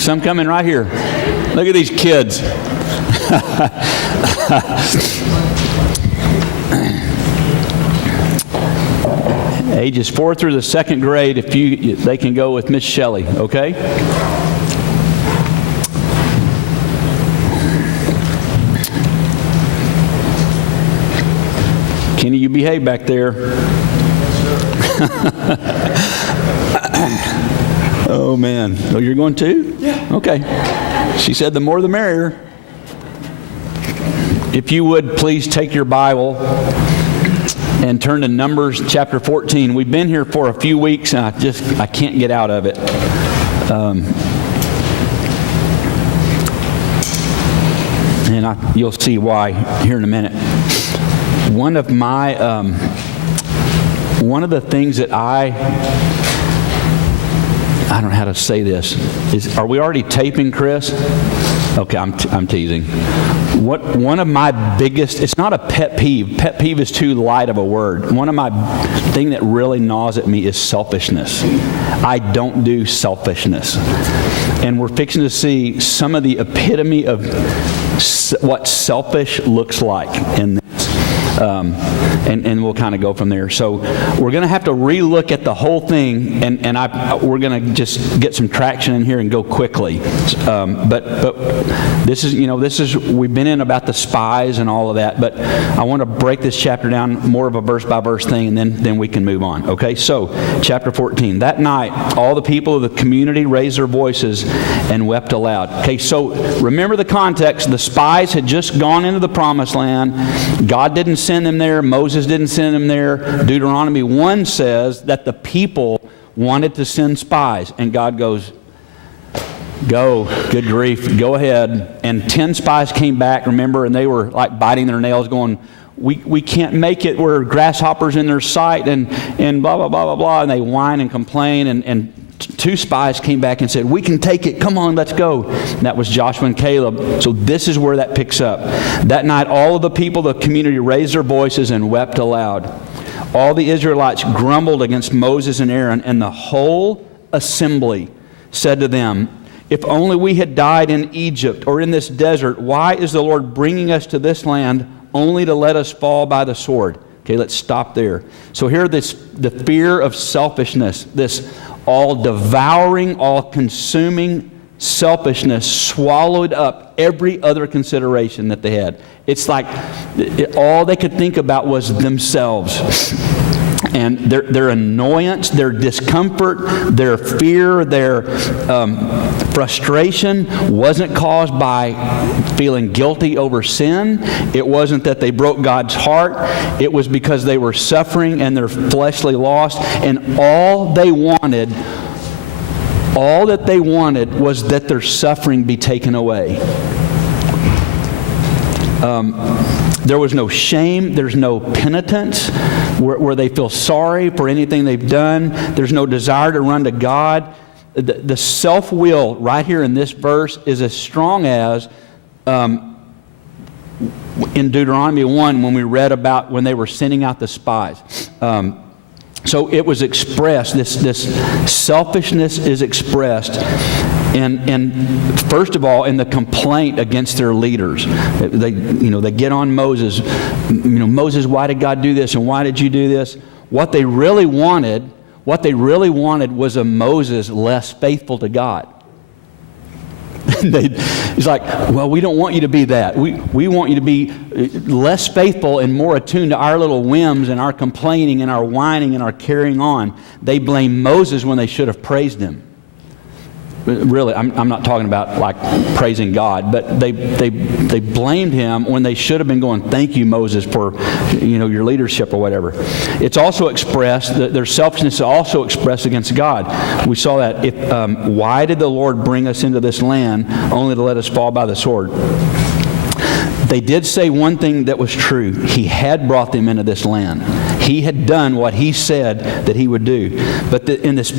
Some coming right here. Look at these kids. Ages 4 through the 2nd grade, they can go with Miss Shelley, okay? Kenny, you behave back there. Oh, man. Oh, you're going too? Yeah. Okay. She said the more the merrier. If you would, please take your Bible and turn to Numbers chapter 14. We've been here for a few weeks, and I can't get out of it. And you'll see why here in a minute. One of the things that I don't know how to say this. Are we already taping, Chris? Okay, I'm teasing. One of my biggest, it's not a pet peeve. Pet peeve is too light of a word. One of my thing that really gnaws at me is selfishness. I don't do selfishness. And we're fixing to see some of the epitome of what selfish looks like in this. And we'll kind of go from there. So we're going to have to relook at the whole thing, and we're going to just get some traction in here and go quickly. But this is we've been in about the spies and all of that. But I want to break this chapter down more of a verse by verse thing, and then we can move on. Okay. So chapter 14. That night, all the people of the community raised their voices and wept aloud. Okay. So remember the context. The spies had just gone into the promised land. God didn't send them there. Moses didn't send them there. Deuteronomy 1 says that the people wanted to send spies. And God goes, go, good grief, go ahead. And 10 spies came back, remember, and they were like biting their nails going, we can't make it. We're grasshoppers in their sight and blah, blah, blah, blah, blah. And they whine and complain. And 2 spies came back and said, we can take it. Come on, let's go. And that was Joshua and Caleb. So this is where that picks up. That night, all of the people of the community raised their voices and wept aloud. All the Israelites grumbled against Moses and Aaron, and the whole assembly said to them, if only we had died in Egypt or in this desert, why is the Lord bringing us to this land only to let us fall by the sword? Okay, let's stop there. So here, the fear of selfishness, this all-devouring, all-consuming selfishness swallowed up every other consideration that they had. It's like all they could think about was themselves. And their annoyance, their discomfort, their fear, their frustration wasn't caused by feeling guilty over sin. It wasn't that they broke God's heart. It was because they were suffering and their fleshly lost. And all that they wanted was that their suffering be taken away. There was no shame. There's no penitence where they feel sorry for anything they've done. There's no desire to run to God. The self-will right here in this verse is as strong as in Deuteronomy 1 when we read about when they were sending out the spies. So it was expressed, this selfishness is expressed and first of all in the complaint against their leaders. They get on Moses. Moses, why did God do this and why did you do this? What they really wanted was a Moses less faithful to God. He's like, well, we don't want you to be that. We want you to be less faithful and more attuned to our little whims and our complaining and our whining and our carrying on. They blame Moses when they should have praised him. Really, I'm not talking about like praising God, but they blamed him when they should have been going, thank you, Moses, for your leadership or whatever. It's also expressed, their selfishness is also expressed against God. We saw that. Why did the Lord bring us into this land only to let us fall by the sword? They did say one thing that was true. He had brought them into this land. He had done what he said that he would do. But in this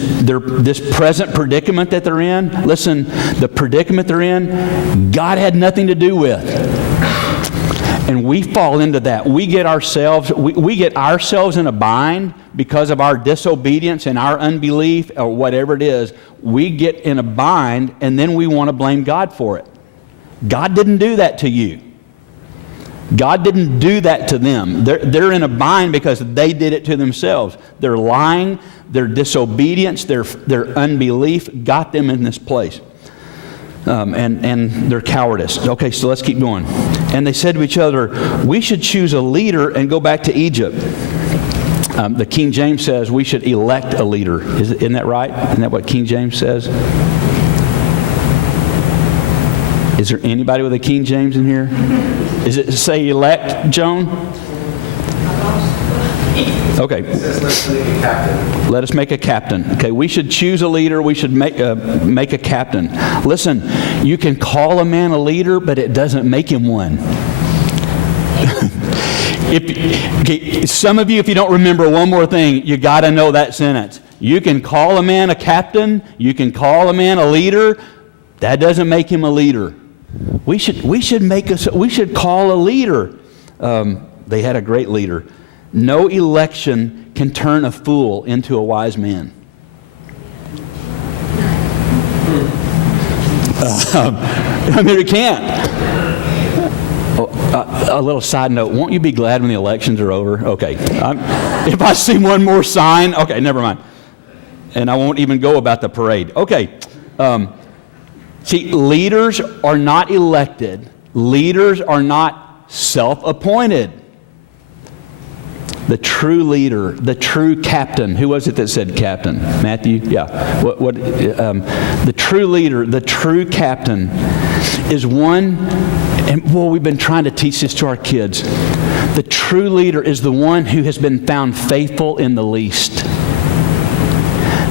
present predicament that they're in, listen, the predicament they're in, God had nothing to do with. And we fall into that. We get ourselves in a bind because of our disobedience and our unbelief or whatever it is, we get in a bind and then we want to blame God for it. God didn't do that to you. God didn't do that to them. They're in a bind because they did it to themselves. Their lying, their disobedience, their unbelief got them in this place. And their cowardice. Okay, so let's keep going. And they said to each other, we should choose a leader and go back to Egypt. The King James says we should elect a leader. Isn't that right? Isn't that what King James says? Is there anybody with a King James in here? Is it say elect, Joan? Okay. It says let's make a captain. Let us make a captain. Okay, we should choose a leader. We should make a captain. Listen, you can call a man a leader, but it doesn't make him one. Some of you, if you don't remember one more thing, you got to know that sentence. You can call a man a captain. You can call a man a leader. That doesn't make him a leader. We should call a leader. They had a great leader. No election can turn a fool into a wise man. I mean, it can't. A little side note, won't you be glad when the elections are over? Okay. If I see one more sign, okay, never mind. And I won't even go about the parade. Okay. See, leaders are not elected. Leaders are not self-appointed. The true leader, the true captain. Who was it that said captain? Matthew? Yeah. The true leader, the true captain is one, and we've been trying to teach this to our kids. The true leader is the one who has been found faithful in the least.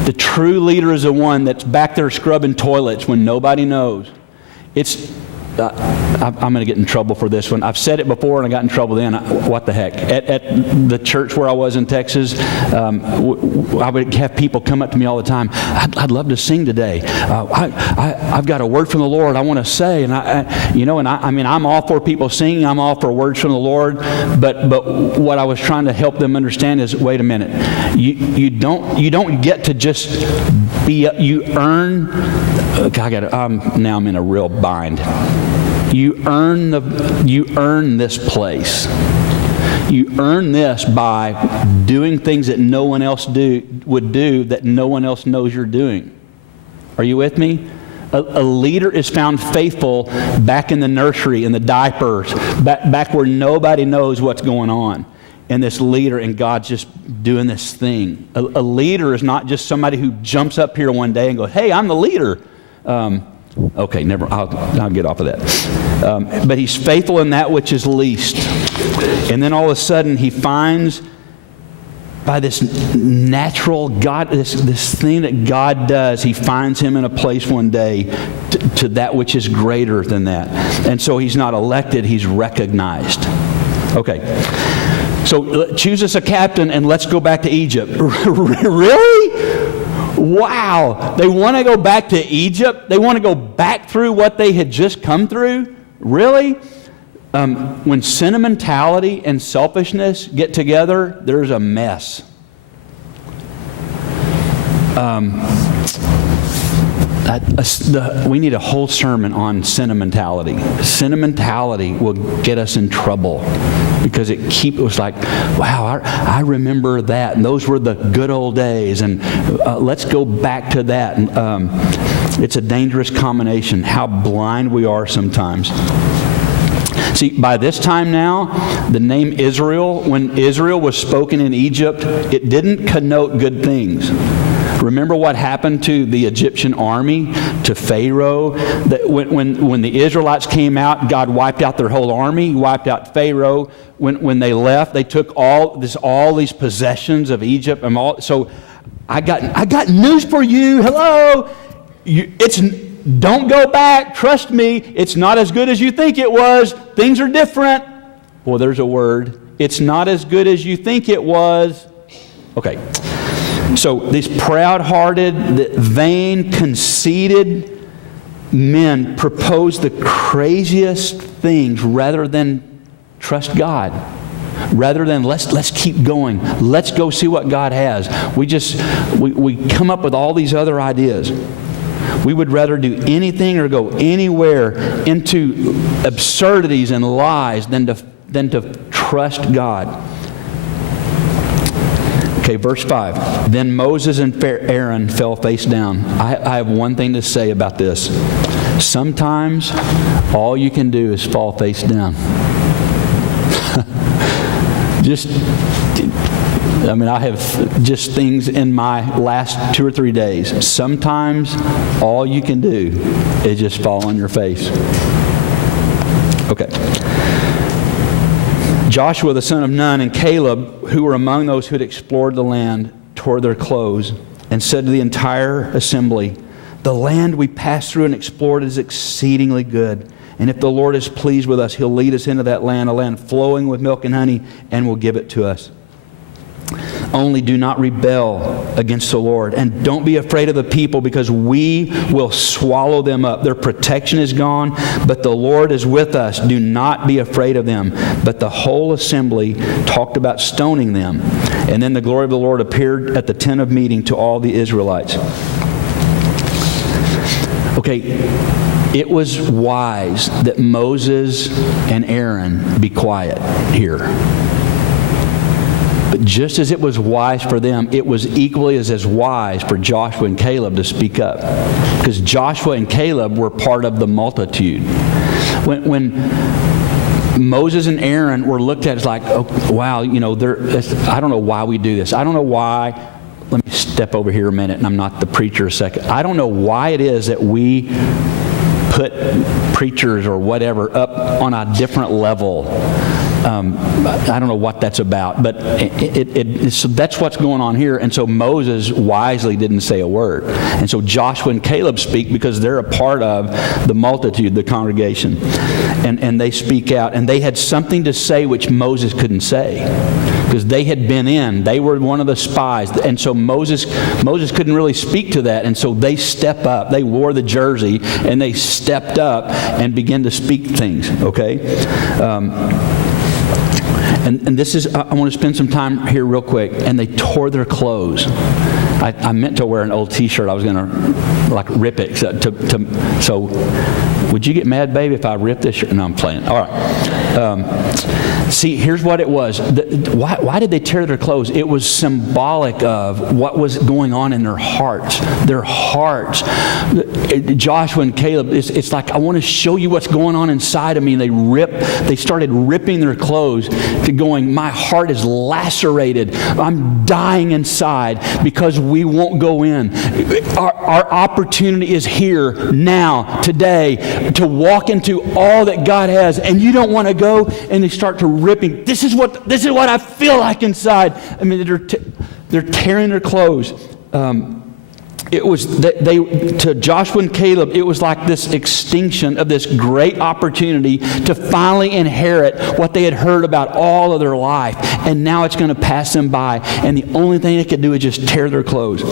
The true leader is the one that's back there scrubbing toilets when nobody knows. I'm going to get in trouble for this one. I've said it before and I got in trouble then. What the heck? At the church where I was in Texas, I would have people come up to me all the time. I'd love to sing today. I've got a word from the Lord I want to say. And I mean, I'm all for people singing. I'm all for words from the Lord. But what I was trying to help them understand is, wait a minute. You don't get to just be. You earn. Now I'm in a real bind. You earn this place. You earn this by doing things that no one else would do that no one else knows you're doing. Are you with me? A leader is found faithful back in the nursery, in the diapers, back where nobody knows what's going on. And this leader, and God's just doing this thing. A leader is not just somebody who jumps up here one day and goes, hey, I'm the leader. Okay, I'll get off of that. But he's faithful in that which is least. And then all of a sudden he finds, by this natural God, this thing that God does, he finds him in a place one day to that which is greater than that. And so he's not elected, he's recognized. Okay. So choose us a captain and let's go back to Egypt. Really? Wow. They want to go back to Egypt? They want to go back through what they had just come through? Really? When sentimentality and selfishness get together, there's a mess. We need a whole sermon on sentimentality. Sentimentality will get us in trouble because it was like, wow, I remember that, and those were the good old days, and let's go back to that. And it's a dangerous combination, how blind we are sometimes. See, by this time now, the name Israel, when Israel was spoken in Egypt, it didn't connote good things. Remember what happened to the Egyptian army, to Pharaoh? That when the Israelites came out, God wiped out their whole army. He wiped out Pharaoh. When they left, they took all these possessions of Egypt. So I got news for you. Hello, don't go back. Trust me, it's not as good as you think it was. Things are different. Well, there's a word. It's not as good as you think it was. Okay. So these proud-hearted, vain, conceited men propose the craziest things rather than trust God. rather than let's keep going. Let's go see what God has. We come up with all these other ideas. We would rather do anything or go anywhere into absurdities and lies than to trust God. Okay, verse 5. Then Moses and Aaron fell face down. I have one thing to say about this. Sometimes all you can do is fall face down. I have just things in my last 2 or 3 days. Sometimes all you can do is just fall on your face. Okay. Joshua the son of Nun and Caleb, who were among those who had explored the land, tore their clothes and said to the entire assembly, "The land we passed through and explored is exceedingly good. And if the Lord is pleased with us, He'll lead us into that land, a land flowing with milk and honey, and will give it to us. Only do not rebel against the Lord. And don't be afraid of the people, because we will swallow them up. Their protection is gone, but the Lord is with us. Do not be afraid of them." But the whole assembly talked about stoning them. And then the glory of the Lord appeared at the tent of meeting to all the Israelites. Okay, it was wise that Moses and Aaron be quiet here. But just as it was wise for them, it was equally as wise for Joshua and Caleb to speak up. Because Joshua and Caleb were part of the multitude. When Moses and Aaron were looked at as like, oh, wow, I don't know why we do this. I don't know why. Let me step over here a minute, and I'm not the preacher a second. I don't know why it is that we put preachers or whatever up on a different level. I don't know what that's about, but so that's what's going on here. And so Moses wisely didn't say a word. And so Joshua and Caleb speak because they're a part of the multitude, the congregation. And they speak out. And they had something to say which Moses couldn't say, because they had been in. They were one of the spies. And so Moses couldn't really speak to that. And so they step up. They wore the jersey, and they stepped up and began to speak things, okay? And this is, I want to spend some time here real quick. And they tore their clothes. I meant to wear an old T-shirt. I was going to rip it. So would you get mad, baby, if I rip this shirt? No, I'm playing. All right. See, here's what it was. Why did they tear their clothes? It was symbolic of what was going on in their hearts. Their hearts. Joshua and Caleb, it's like, I want to show you what's going on inside of me. And they started ripping their clothes, to going, my heart is lacerated. I'm dying inside because we won't go in. Our opportunity is here, now, today, to walk into all that God has, and you don't want to go. And they start to ripping. This is what I feel like inside. I mean, they're tearing their clothes. It was to Joshua and Caleb, it was like this extinction of this great opportunity to finally inherit what they had heard about all of their life. And now it's going to pass them by. And the only thing they could do is just tear their clothes.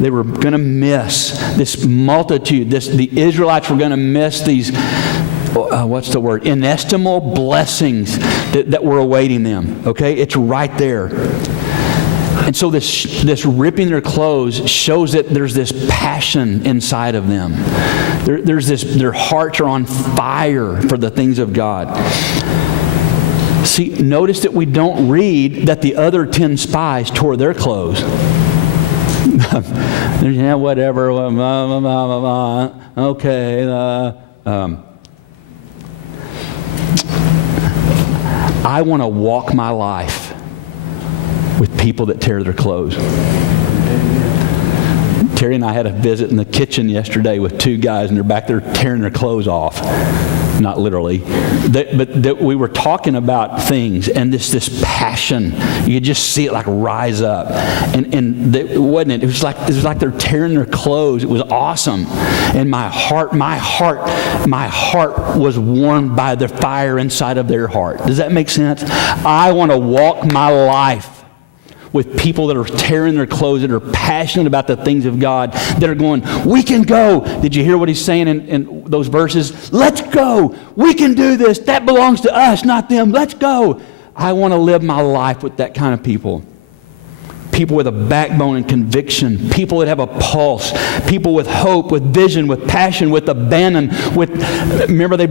They were going to miss this multitude. The Israelites were going to miss these, inestimable blessings that were awaiting them. Okay? It's right there. And so this ripping their clothes shows that there's this passion inside of them. Their hearts are on fire for the things of God. See, notice that we don't read that the other 10 spies tore their clothes. Yeah, whatever. Okay. I want to walk my life with people that tear their clothes. Terry and I had a visit in the kitchen yesterday with 2 guys, and they're back there tearing their clothes off. Not literally. But we were talking about things, and this passion. You could just see it like rise up. And wasn't it? It was like they're tearing their clothes. It was awesome. And my heart was warmed by the fire inside of their heart. Does that make sense? I want to walk my life with people that are tearing their clothes, that are passionate about the things of God, that are going, we can go. Did you hear what he's saying in those verses? Let's go. We can do this. That belongs to us, not them. Let's go. I want to live my life with that kind of people. People with a backbone and conviction. People that have a pulse. People with hope, with vision, with passion, with abandon. Remember,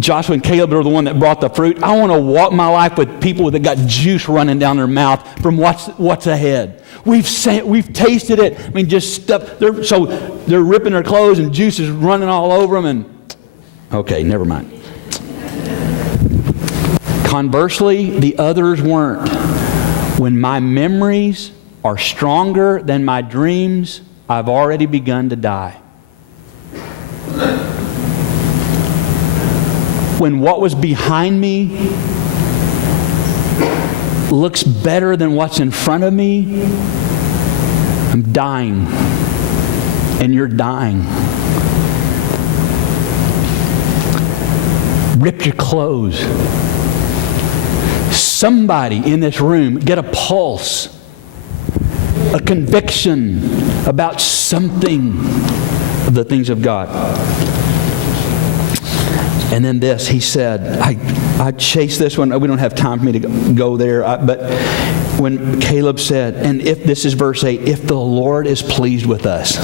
Joshua and Caleb were the one that brought the fruit. I want to walk my life with people that got juice running down their mouth from what's ahead. We've tasted it. I mean, just stuff. They're ripping their clothes and juice is running all over them. And okay, never mind. Conversely, the others weren't. When my memories are stronger than my dreams, I've already begun to die. When what was behind me looks better than what's in front of me, I'm dying. And you're dying. Rip your clothes. Somebody in this room get a pulse, a conviction about something of the things of God. And then this, he said, I chased this one. We don't have time for me to go there. But when Caleb said, and if this is verse 8, if the Lord is pleased with us.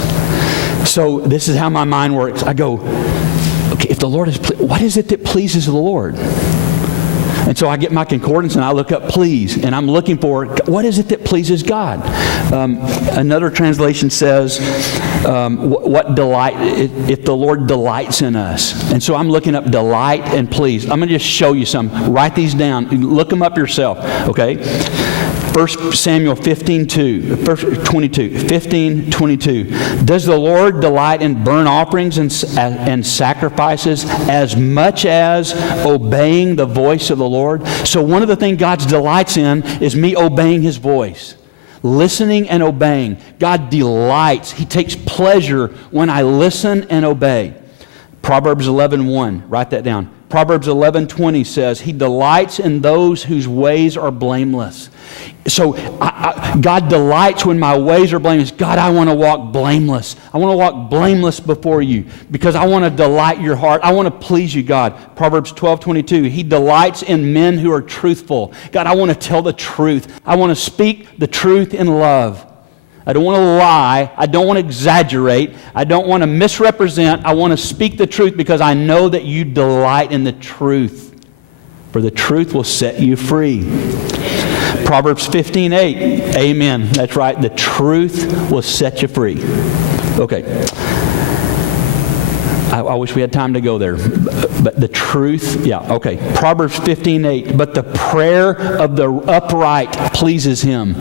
So this is how my mind works. I go, okay, if the Lord is pleased, what is it that pleases the Lord? And so I get my concordance and I look up please, and I'm looking for what is it that pleases God. Another translation says, what delight, if the Lord delights in us. And so I'm looking up delight and please. I'm going to just show you some. Write these down. Look them up yourself, okay? 1 Samuel 15:22. Does the Lord delight in burnt offerings and sacrifices as much as obeying the voice of the Lord? So one of the things God delights in is me obeying His voice. Listening and obeying. God delights. He takes pleasure when I listen and obey. Proverbs 11:1. Write that down. Proverbs 11:20 says, He delights in those whose ways are blameless. So God delights when my ways are blameless. God, I want to walk blameless. I want to walk blameless before you because I want to delight your heart. I want to please you, God. Proverbs 12:22. He delights in men who are truthful. God, I want to tell the truth. I want to speak the truth in love. I don't want to lie. I don't want to exaggerate. I don't want to misrepresent. I want to speak the truth because I know that you delight in the truth. For the truth will set you free. Proverbs 15:8. Amen. That's right. The truth will set you free. Okay. I wish we had time to go there. But the truth, yeah, okay. Proverbs 15:8. But the prayer of the upright pleases Him.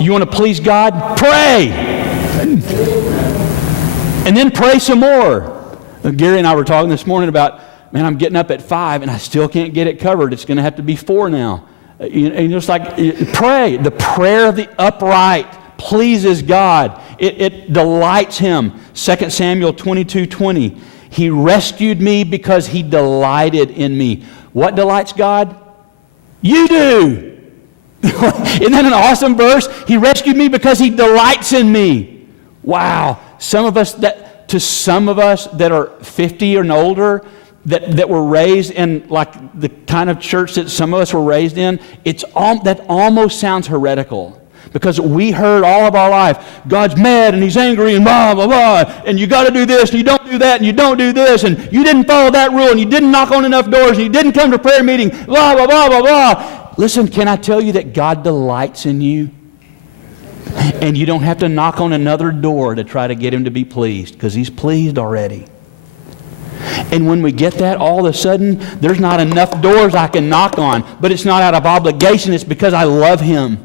You want to please God? Pray! And then pray some more. Gary and I were talking this morning about, man, I'm getting up at 5 and I still can't get it covered. It's going to have to be 4 now. And just like, pray. The prayer of the upright pleases God. It delights Him. 2 Samuel 22:20. He rescued me because He delighted in me. What delights God? You do. Isn't that an awesome verse? He rescued me because He delights in me. Wow. Some of us that are 50 and older, that were raised in like the kind of church that some of us were raised in, that almost sounds heretical. Because we heard all of our life, God's mad and He's angry and blah, blah, blah, and you got to do this and you don't do that and you don't do this and you didn't follow that rule and you didn't knock on enough doors and you didn't come to prayer meeting, blah, blah, blah, blah, blah. Listen, can I tell you that God delights in you? And you don't have to knock on another door to try to get Him to be pleased because He's pleased already. And when we get that, all of a sudden, there's not enough doors I can knock on. But it's not out of obligation. It's because I love Him.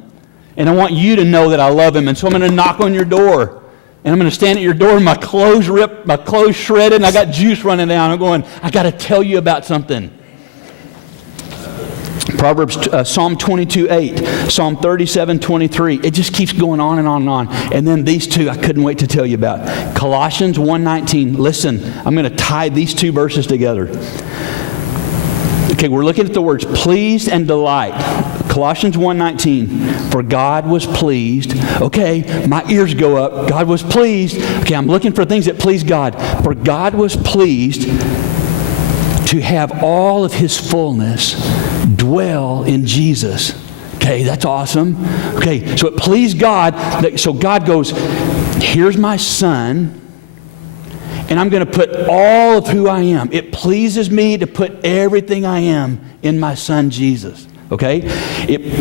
And I want you to know that I love Him. And so I'm going to knock on your door. And I'm going to stand at your door and my clothes ripped, my clothes shredded, and I got juice running down. I'm going, I got to tell you about something. Psalm 22:8, Psalm 37:23. It just keeps going on and on and on. And then these two I couldn't wait to tell you about. Colossians 1:19. Listen, I'm going to tie these two verses together. Okay, we're looking at the words pleased and delight. Colossians 1:19, for God was pleased. Okay, my ears go up. God was pleased. Okay, I'm looking for things that please God. For God was pleased to have all of his fullness dwell in Jesus. Okay, that's awesome. Okay, so it pleased God. So God goes, here's my son, and I'm going to put all of who I am. It pleases me to put everything I am in my son Jesus. Okay?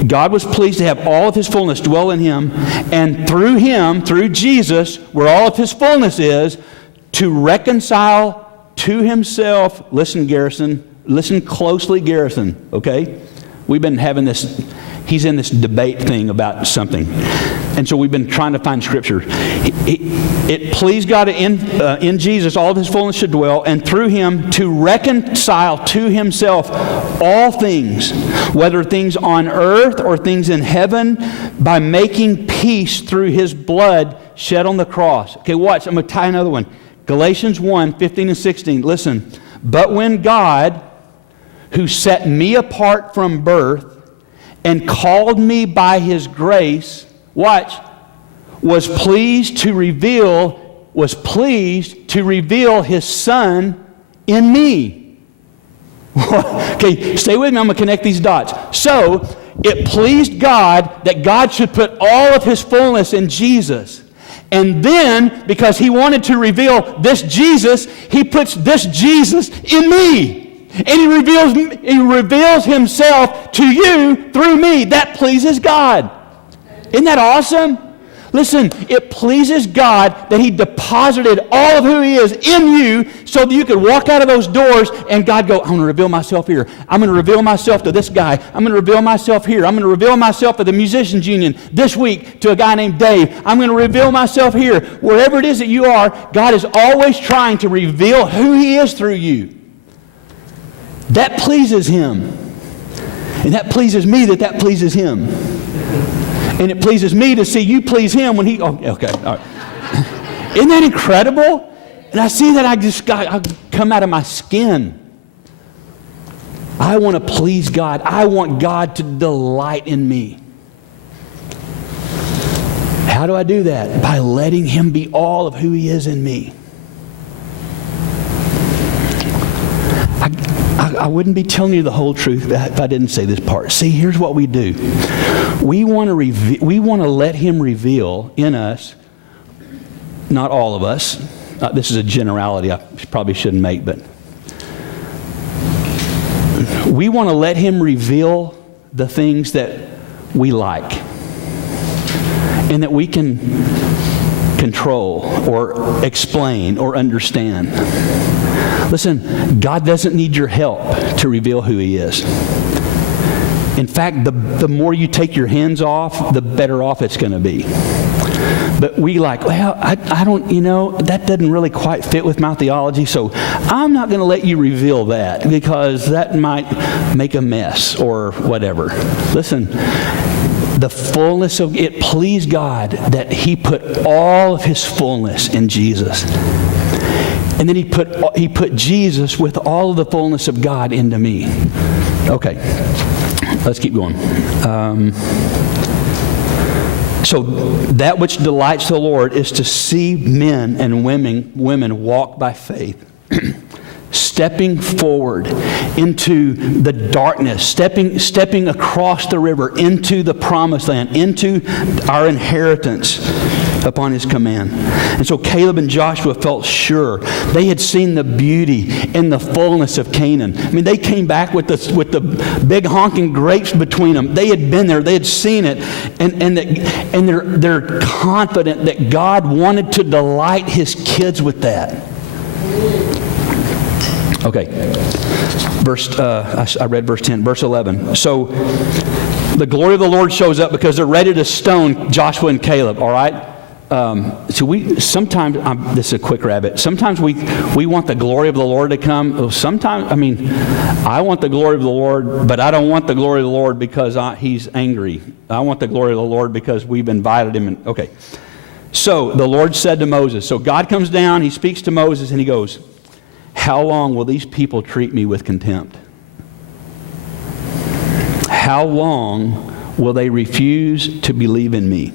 God was pleased to have all of his fullness dwell in him, and through him, through Jesus, where all of his fullness is, to reconcile to himself. Listen, Garrison. Listen closely, Garrison. Okay? We've been having this, he's in this debate thing about something. And so we've been trying to find scripture. It pleased God in Jesus, all of his fullness should dwell, and through him to reconcile to himself all things, whether things on earth or things in heaven, by making peace through his blood shed on the cross. Okay, watch. I'm going to tie another one. Galatians 1:15 and 16. Listen. But when God, who set me apart from birth and called me by his grace, watch, was pleased to reveal his son in me. Okay, stay with me. I'm going to connect these dots. So, it pleased God that God should put all of his fullness in Jesus. And then, because he wanted to reveal this Jesus, he puts this Jesus in me. And he reveals himself to you through me. That pleases God. Isn't that awesome? Listen, it pleases God that he deposited all of who he is in you so that you could walk out of those doors and God go, I'm going to reveal myself here. I'm going to reveal myself to this guy. I'm going to reveal myself here. I'm going to reveal myself to the musicians union this week to a guy named Dave. I'm going to reveal myself here. Wherever it is that you are, God is always trying to reveal who he is through you. That pleases him. And that pleases me that pleases him. And it pleases me to see you please him when he... Oh, okay, all right. Isn't that incredible? And I see that I come out of my skin. I want to please God. I want God to delight in me. How do I do that? By letting him be all of who he is in me. I wouldn't be telling you the whole truth if I didn't say this part. See, here's what we do. We want to let him reveal in us, not all of us. This is a generality I probably shouldn't make, but we want to let him reveal the things that we like and that we can control or explain or understand. Listen, God doesn't need your help to reveal who he is. In fact, the more you take your hands off, the better off it's going to be. But we like, well, I don't, that doesn't really quite fit with my theology, so I'm not going to let you reveal that because that might make a mess or whatever. Listen, the fullness of it pleased God that he put all of his fullness in Jesus. And then he put Jesus with all of the fullness of God into me. Okay, let's keep going. So that which delights the Lord is to see men and women walk by faith, stepping forward into the darkness, stepping across the river into the promised land, into our inheritance upon his command. And so Caleb and Joshua felt sure. They had seen the beauty and the fullness of Canaan. I mean, they came back with the big honking grapes between them. They had been there. They had seen it. And they're confident that God wanted to delight his kids with that. Okay. I read verse 10. Verse 11. So the glory of the Lord shows up because they're ready to stone Joshua and Caleb, all right? So sometimes, this is a quick rabbit, sometimes we want the glory of the Lord to come. Sometimes, I want the glory of the Lord, but I don't want the glory of the Lord because he's angry. I want the glory of the Lord because we've invited him. Okay. So the Lord said to Moses, so God comes down, he speaks to Moses, and he goes, how long will these people treat me with contempt? how long will they refuse to believe in me,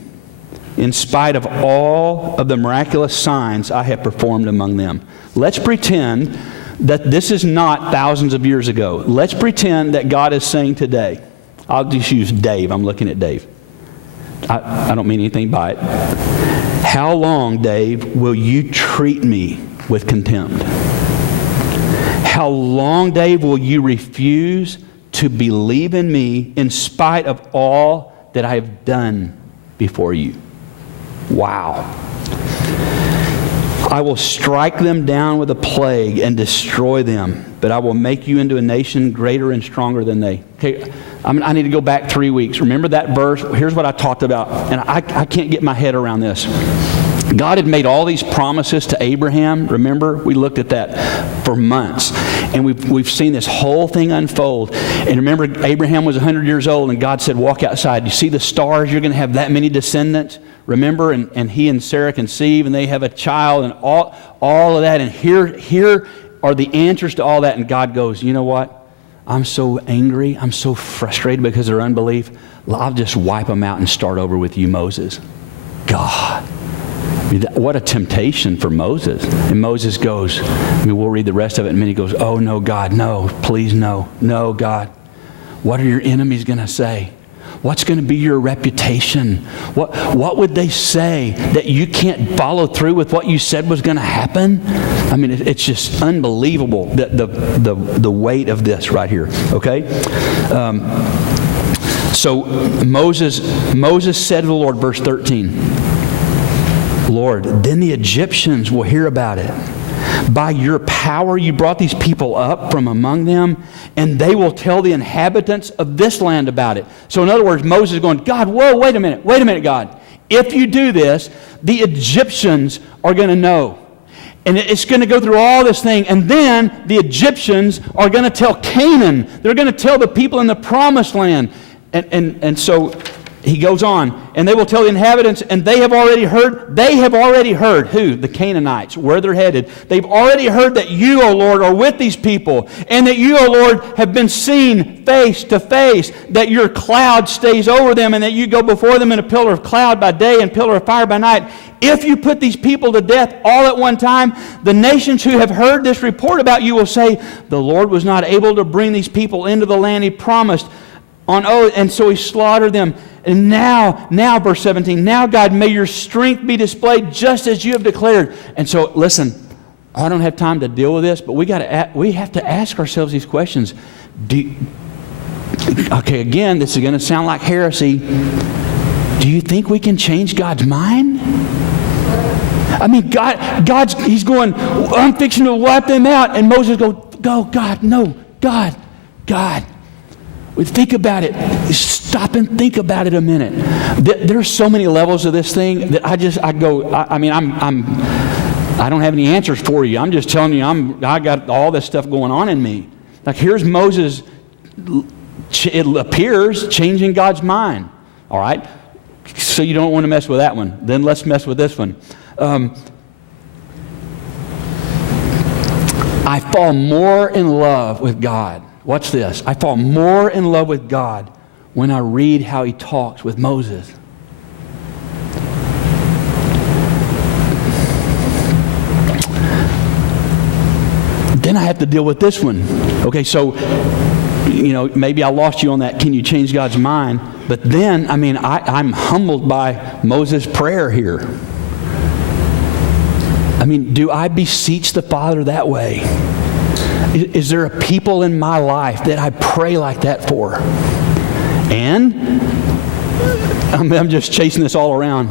in spite of all of the miraculous signs I have performed among them? Let's pretend that this is not thousands of years ago. Let's pretend that God is saying today. I'll just use Dave. I'm looking at Dave. I don't mean anything by it. How long, Dave, will you treat me with contempt? How long, Dave, will you refuse to believe in me in spite of all that I have done before you? Wow. I will strike them down with a plague and destroy them, but I will make you into a nation greater and stronger than they. Okay, I need to go back 3 weeks. Remember that verse? Here's what I talked about, and I can't get my head around this. God had made all these promises to Abraham. Remember, we looked at that for months. And we've seen this whole thing unfold. And remember, Abraham was 100 years old, and God said, walk outside. You see the stars? You're going to have that many descendants. Remember, and he and Sarah conceive, and they have a child, and all of that. And here are the answers to all that. And God goes, you know what? I'm so angry. I'm so frustrated because of their unbelief. I'll just wipe them out and start over with you, Moses. God. What a temptation for Moses. And Moses goes, we'll read the rest of it, and then he goes, oh, no, God, no, please, no. No, God. What are your enemies going to say? What's going to be your reputation? What would they say that you can't follow through with what you said was going to happen? I mean, it's just unbelievable, the weight of this right here, okay? So Moses said to the Lord, verse 13, Lord, then the Egyptians will hear about it. By your power you brought these people up from among them, and they will tell the inhabitants of this land about it. So in other words, Moses is going, God, whoa, wait a minute, God. If you do this, the Egyptians are going to know. And it's going to go through all this thing. And then the Egyptians are going to tell Canaan. They're going to tell the people in the promised land. And so he goes on, and they will tell the inhabitants, and they have already heard, who? The Canaanites, where they're headed. They've already heard that you, O Lord, are with these people, and that you, O Lord, have been seen face to face, that your cloud stays over them, and that you go before them in a pillar of cloud by day and pillar of fire by night. If you put these people to death all at one time, the nations who have heard this report about you will say, the Lord was not able to bring these people into the land he promised on oath, and so he slaughtered them. And now, verse 17, now, God, may your strength be displayed just as you have declared. And so, listen, I don't have time to deal with this, but we have to ask ourselves these questions. Okay, again, this is going to sound like heresy. Do you think we can change God's mind? I mean, He's going, I'm fixing to wipe them out. And Moses goes, go, God, no, God. Think about it. Stop and think about it a minute. There's so many levels of this thing that I don't have any answers for you. I'm just telling you, I got all this stuff going on in me. Like here's Moses, it appears, changing God's mind. All right? So you don't want to mess with that one. Then let's mess with this one. I fall more in love with God. Watch this. I fall more in love with God when I read how he talks with Moses. Then I have to deal with this one. Okay, so, maybe I lost you on that. Can you change God's mind? But then, I'm humbled by Moses' prayer here. Do I beseech the Father that way? Is there a people in my life that I pray like that for? And I'm just chasing this all around.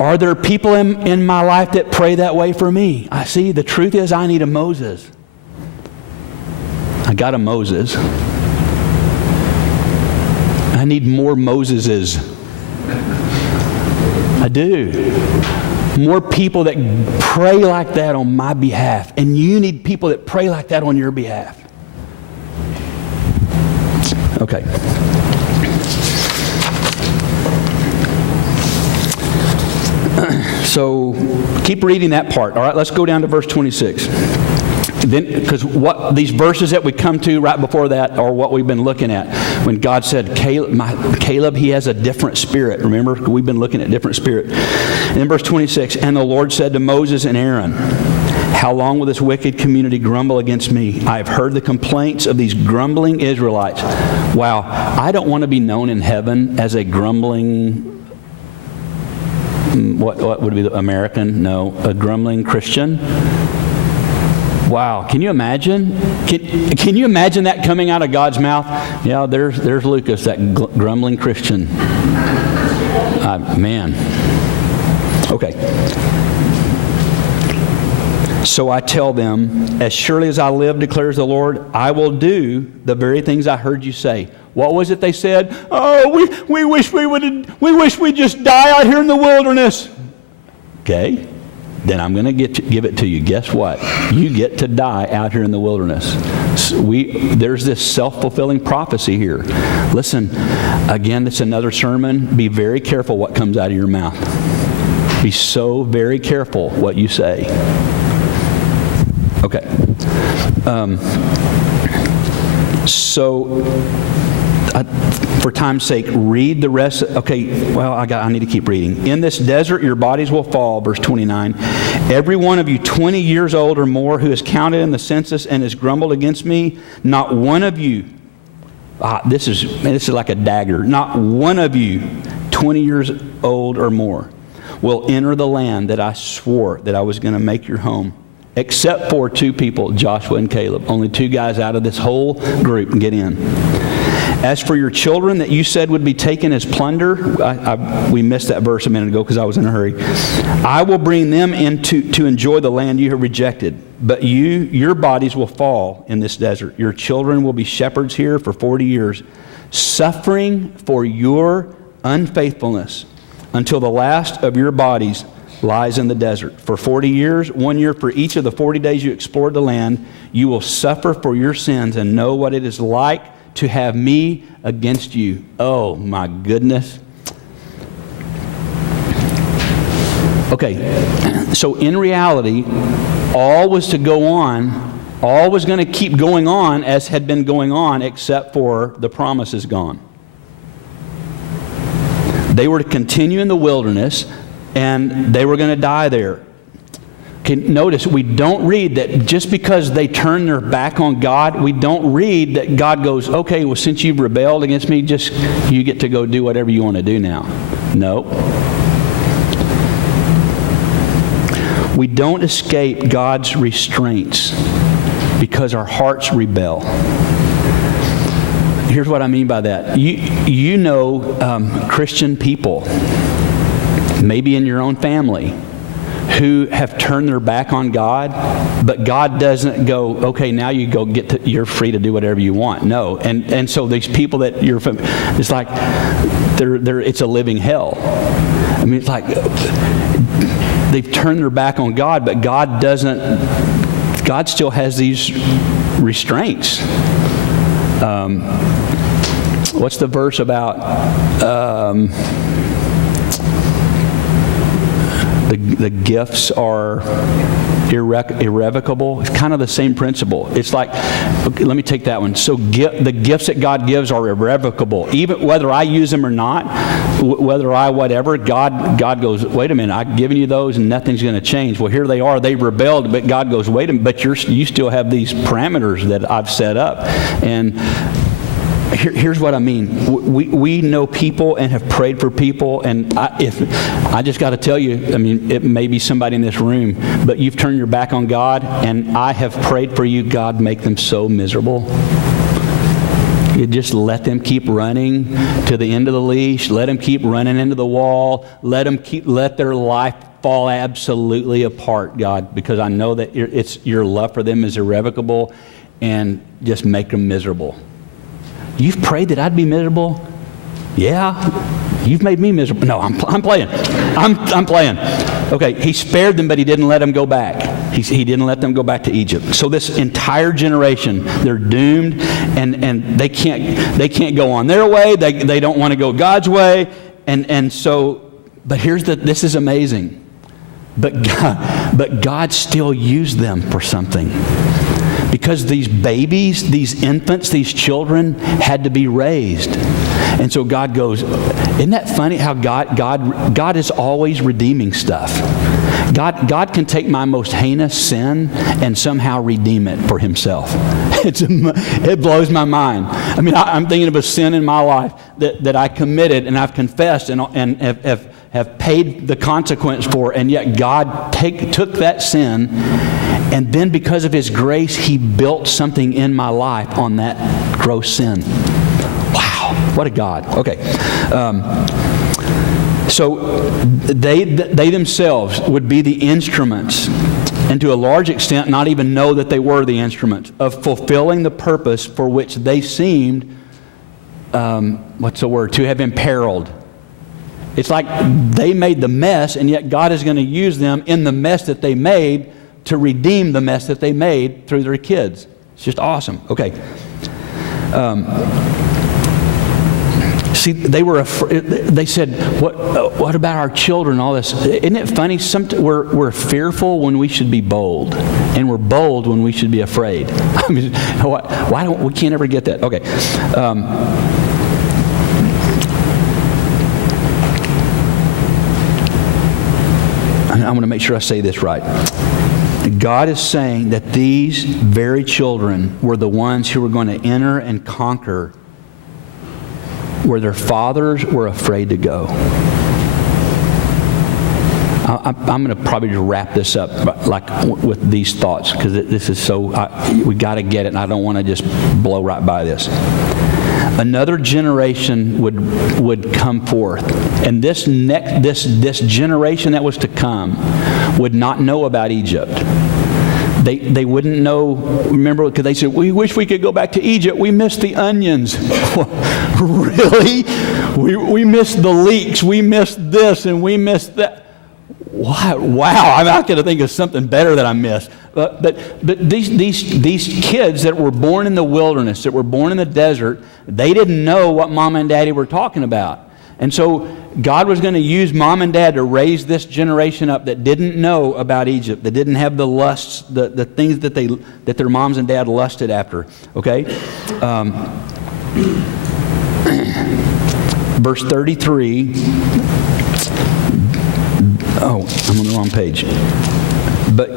Are there people in my life that pray that way for me? I see. The truth is I need a Moses. I got a Moses. I need more Moseses. I do. More people that pray like that on my behalf. And you need people that pray like that on your behalf. Okay. So keep reading that part. All right, let's go down to verse 26. Then, because what these verses that we come to right before that are what we've been looking at. When God said, Caleb, he has a different spirit. Remember, we've been looking at different spirit. And in verse 26, and the Lord said to Moses and Aaron, how long will this wicked community grumble against me? I have heard the complaints of these grumbling Israelites. Wow, I don't want to be known in heaven as a grumbling, what would be the American? No, a grumbling Christian. Wow, can you imagine? Can you imagine that coming out of God's mouth? Yeah, there's Lucas, that grumbling Christian. Man. Okay. So I tell them, as surely as I live, declares the Lord, I will do the very things I heard you say. What was it they said? Oh, we wish we'd just die out here in the wilderness. Okay. Then I'm going to give it to you. Guess what? You get to die out here in the wilderness. There's this self-fulfilling prophecy here. Listen, again, it's another sermon. Be very careful what comes out of your mouth. Be so very careful what you say. Okay. For time's sake, read the rest. Okay, well, I need to keep reading. In this desert, your bodies will fall, verse 29. Every one of you 20 years old or more who is counted in the census and has grumbled against me, not one of you, this is like a dagger, not one of you 20 years old or more will enter the land that I swore that I was going to make your home. Except for two people, Joshua and Caleb. Only two guys out of this whole group can get in. As for your children that you said would be taken as plunder, we missed that verse a minute ago because I was in a hurry. I will bring them in to enjoy the land you have rejected. But your bodies will fall in this desert. Your children will be shepherds here for 40 years, suffering for your unfaithfulness until the last of your bodies lies in the desert. For 40 years, 1 year for each of the 40 days you explored the land, you will suffer for your sins and know what it is like to have me against you. Oh my goodness. Okay, so in reality, all was to go on, all was going to keep going on as had been going on, except for the promise is gone. They were to continue in the wilderness, and they were going to die there. Okay, notice, we don't read that just because they turn their back on God, we don't read that God goes, okay, well, since you've rebelled against me, just you get to go do whatever you want to do now. No. We don't escape God's restraints because our hearts rebel. Here's what I mean by that. You know Christian people, maybe in your own family, who have turned their back on God, but God doesn't go, okay, now you go you're free to do whatever you want. No, and so these people that it's like it's a living hell. I mean, it's like they've turned their back on God, but God still has these restraints. What's the verse about? The gifts are irrevocable. It's kind of the same principle. It's like, okay, let me take that one. So the gifts that God gives are irrevocable. Even whether I use them or not, whether I whatever, God goes, wait a minute, I've given you those and nothing's going to change. Well, here they are. They rebelled, but God goes, wait a minute, but you still have these parameters that I've set up. And here's what I mean. We know people and have prayed for people, and I just got to tell you, I mean, it may be somebody in this room, but you've turned your back on God, and I have prayed for you. God, make them so miserable. You just let them keep running to the end of the leash. Let them keep running into the wall. Let their life fall absolutely apart, God, because I know that your love for them is irrevocable, and just make them miserable. You've prayed that I'd be miserable? Yeah. You've made me miserable. No, I'm playing. I'm playing. Okay, he spared them, but he didn't let them go back. He didn't let them go back to Egypt. So this entire generation, they're doomed, and they can't go on their way. They don't want to go God's way, and so But this is amazing. But God still used them for something. Because these babies, these infants, these children had to be raised. And so God goes, isn't that funny how God is always redeeming stuff? God can take my most heinous sin and somehow redeem it for himself. It blows my mind. I mean, I'm thinking of a sin in my life that I committed and I've confessed and have paid the consequence for, and yet God took that sin, and then because of His grace, He built something in my life on that gross sin. Wow, what a God. Okay. So they themselves would be the instruments, and to a large extent not even know that they were the instruments, of fulfilling the purpose for which they seemed, to have imperiled. It's like they made the mess, and yet God is going to use them in the mess that they made to redeem the mess that they made through their kids. It's just awesome. Okay. See, they said, what about our children, all this? Isn't it funny? We're fearful when we should be bold, and we're bold when we should be afraid. I mean, we can't ever get that. Okay. I want to make sure I say this right. God is saying that these very children were the ones who were going to enter and conquer where their fathers were afraid to go. I'm going to probably just wrap this up like with these thoughts, because this is so, we got to get it, and I don't want to just blow right by this. Another generation would come forth, and this generation that was to come would not know about Egypt. They wouldn't know, remember, because they said, we wish we could go back to Egypt. We miss the onions. Really? We miss the leeks. We miss this and we miss that. Wow, I'm not going to think of something better that I missed. But these kids that were born in the wilderness, that were born in the desert, they didn't know what Mom and Daddy were talking about. And so God was going to use Mom and Dad to raise this generation up that didn't know about Egypt, that didn't have the lusts, the things that their moms and dad lusted after. Okay? Verse 33. Oh, I'm on the wrong page. But